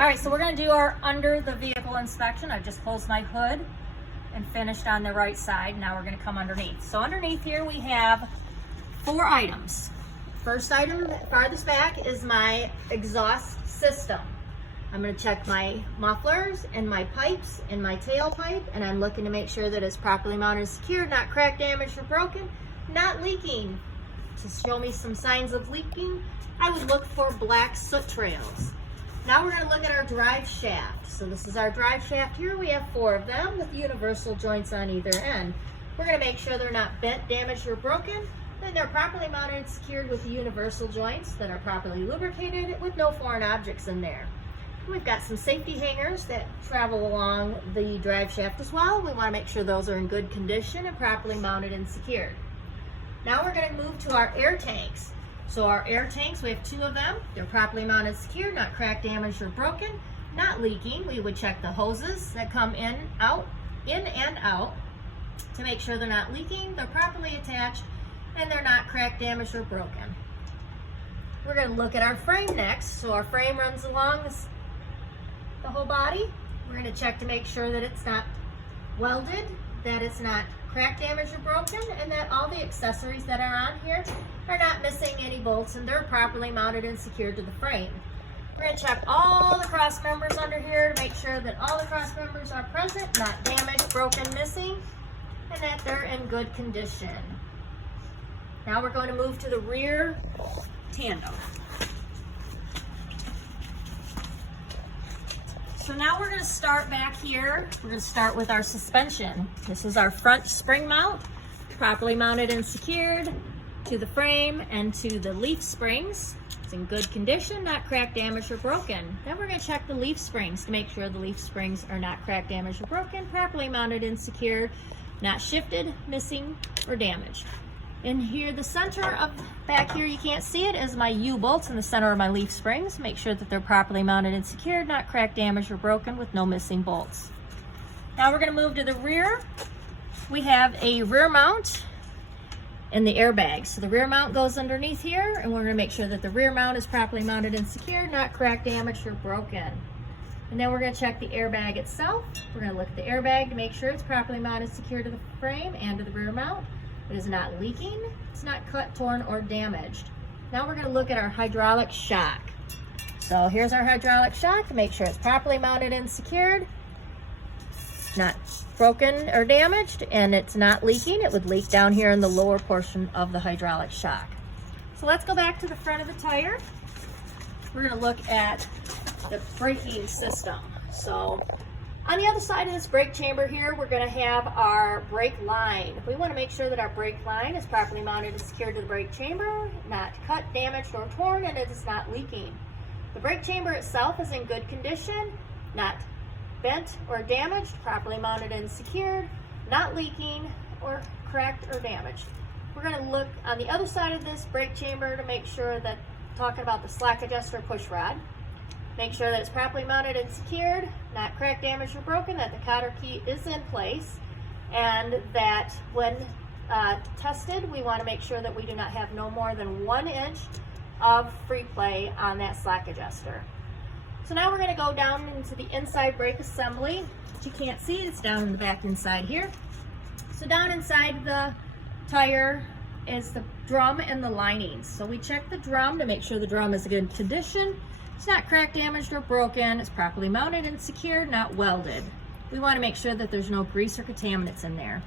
All right, so we're gonna do our under the vehicle inspection. I've just closed my hood and finished on the right side. Now we're gonna come underneath. So underneath here we have 4 items. First item, farthest back, is my exhaust system. I'm gonna check my mufflers and my pipes and my tailpipe, and I'm looking to make sure that it's properly mounted and secured, not cracked, damaged, or broken, not leaking. To show me some signs of leaking, I would look for black soot trails. Now we're going to look at our drive shaft. So this is our drive shaft here. We have 4 of them with universal joints on either end. We're going to make sure they're not bent, damaged, or broken. Then they're properly mounted and secured with the universal joints that are properly lubricated with no foreign objects in there. We've got some safety hangers that travel along the drive shaft as well. We want to make sure those are in good condition and properly mounted and secured. Now we're going to move to our air tanks. So our air tanks, we have 2 of them. They're properly mounted, secure, not cracked, damaged, or broken, not leaking. We would check the hoses that come in and out to make sure they're not leaking, they're properly attached, and they're not cracked, damaged, or broken. We're going to look at our frame next. So our frame runs along the whole body. We're going to check to make sure that it's not welded, that it's not cracked, damaged, or broken, and that all the accessories that are on here are not missing any bolts and they're properly mounted and secured to the frame. We're going to check all the cross members under here to make sure that all the cross members are present, not damaged, broken, missing, and that they're in good condition. Now we're going to move to the rear tandem. So now we're going to start back here. We're going to start with our suspension. This is our front spring mount, properly mounted and secured to the frame and to the leaf springs. It's in good condition, not cracked, damaged, or broken. Then we're going to check the leaf springs to make sure the leaf springs are not cracked, damaged, or broken, properly mounted and secured, not shifted, missing, or damaged. In here, the center of back here, you can't see it, is my U-bolts in the center of my leaf springs. Make sure that they're properly mounted and secured, not cracked, damaged, or broken, with no missing bolts. Now we're going to move to the rear. We have a rear mount and the airbag. So the rear mount goes underneath here, and we're going to make sure that the rear mount is properly mounted and secured, not cracked, damaged, or broken. And then we're going to check the airbag itself. We're going to look at the airbag to make sure it's properly mounted and secured to the frame and to the rear mount. It is not leaking, it's not cut, torn, or damaged. Now we're going to look at our hydraulic shock. So here's our hydraulic shock to make sure it's properly mounted and secured, not broken or damaged, and it's not leaking. It would leak down here in the lower portion of the hydraulic shock. So let's go back to the front of the tire. We're going to look at the braking system. So on the other side of this brake chamber here, we're going to have our brake line. We want to make sure that our brake line is properly mounted and secured to the brake chamber, not cut, damaged, or torn, and it is not leaking. The brake chamber itself is in good condition, not bent or damaged, properly mounted and secured, not leaking or cracked or damaged. We're going to look on the other side of this brake chamber to make sure that, talking about the slack adjuster push rod, make sure that it's properly mounted and secured, not cracked, damaged, or broken, that the cotter key is in place, and that when tested, we want to make sure that we do not have no more than 1 inch of free play on that slack adjuster. So now we're going to go down into the inside brake assembly. But you can't see it, it's down in the back inside here. So down inside the tire is the drum and the linings. So we check the drum to make sure the drum is in good condition. It's not cracked, damaged, or broken. It's properly mounted and secured, not welded. We want to make sure that there's no grease or contaminants in there.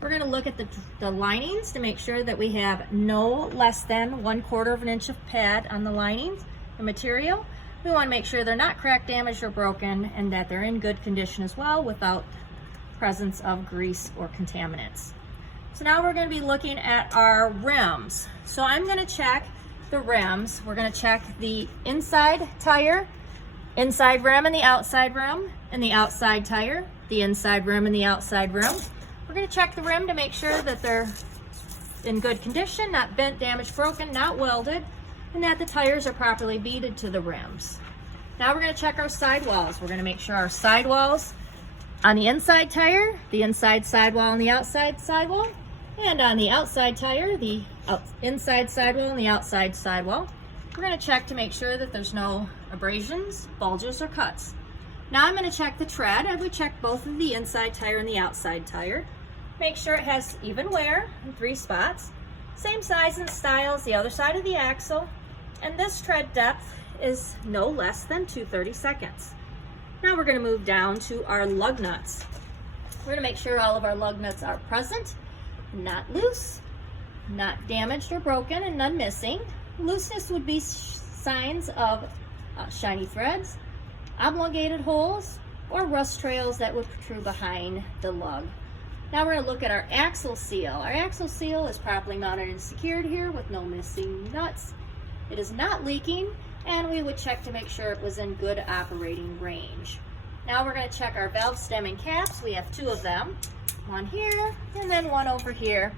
We're going to look at the linings to make sure that we have no less than 1/4 of an inch of pad on the linings, the material. We want to make sure they're not cracked, damaged, or broken, and that they're in good condition as well without presence of grease or contaminants. So now we're going to be looking at our rims. So I'm going to check the rims. We're going to check the inside tire, inside rim, and the outside rim, and the outside tire, the inside rim, and the outside rim. We're going to check the rim to make sure that they're in good condition, not bent, damaged, broken, not welded, and that the tires are properly beaded to the rims. Now we're going to check our sidewalls. We're going to make sure our sidewalls on the inside tire, the inside sidewall, and the outside sidewall, and on the outside tire, the inside sidewall and the outside sidewall We're going to check to make sure that there's no abrasions, bulges, or cuts. Now I'm going to check the tread. I would check both of the inside tire and the outside tire. Make sure it has even wear in 3 spots. Same size and style as the other side of the axle. And this tread depth is no less than 2/32. Now we're going to move down to our lug nuts. We're going to make sure all of our lug nuts are present, not loose, not damaged or broken, and none missing. Looseness would be signs of shiny threads, oblongated holes, or rust trails that would protrude behind the lug. Now we're going to look at our axle seal. Our axle seal is properly mounted and secured here with no missing nuts. It is not leaking, and we would check to make sure it was in good operating range. Now we're going to check our valve stem and caps. We have 2 of them, one here and then one over here.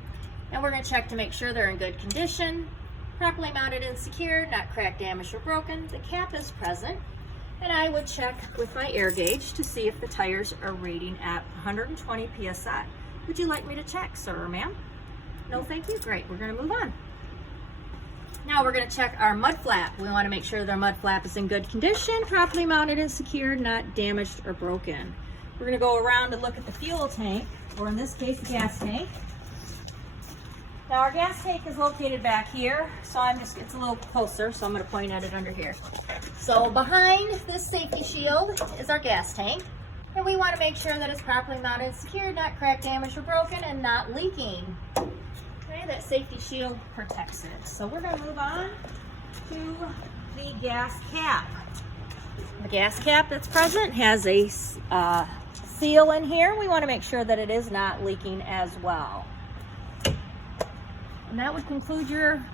And we're going to check to make sure they're in good condition, properly mounted and secured, not cracked, damaged, or broken. The cap is present. And I would check with my air gauge to see if the tires are rating at 120 psi. Would you like me to check, sir or ma'am? No, thank you. Great. We're going to move on. Now we're going to check our mud flap. We want to make sure their mud flap is in good condition, properly mounted and secured, not damaged or broken. We're going to go around and look at the fuel tank, or in this case, the gas tank. Now our gas tank is located back here, so it's a little closer, so I'm going to point at it under here. So behind this safety shield is our gas tank, and we want to make sure that it's properly mounted and secured, not cracked, damaged, or broken, and not leaking. Okay, that safety shield protects it. So we're going to move on to the gas cap. The gas cap that's present has a seal in here. We want to make sure that it is not leaking as well. And that would conclude your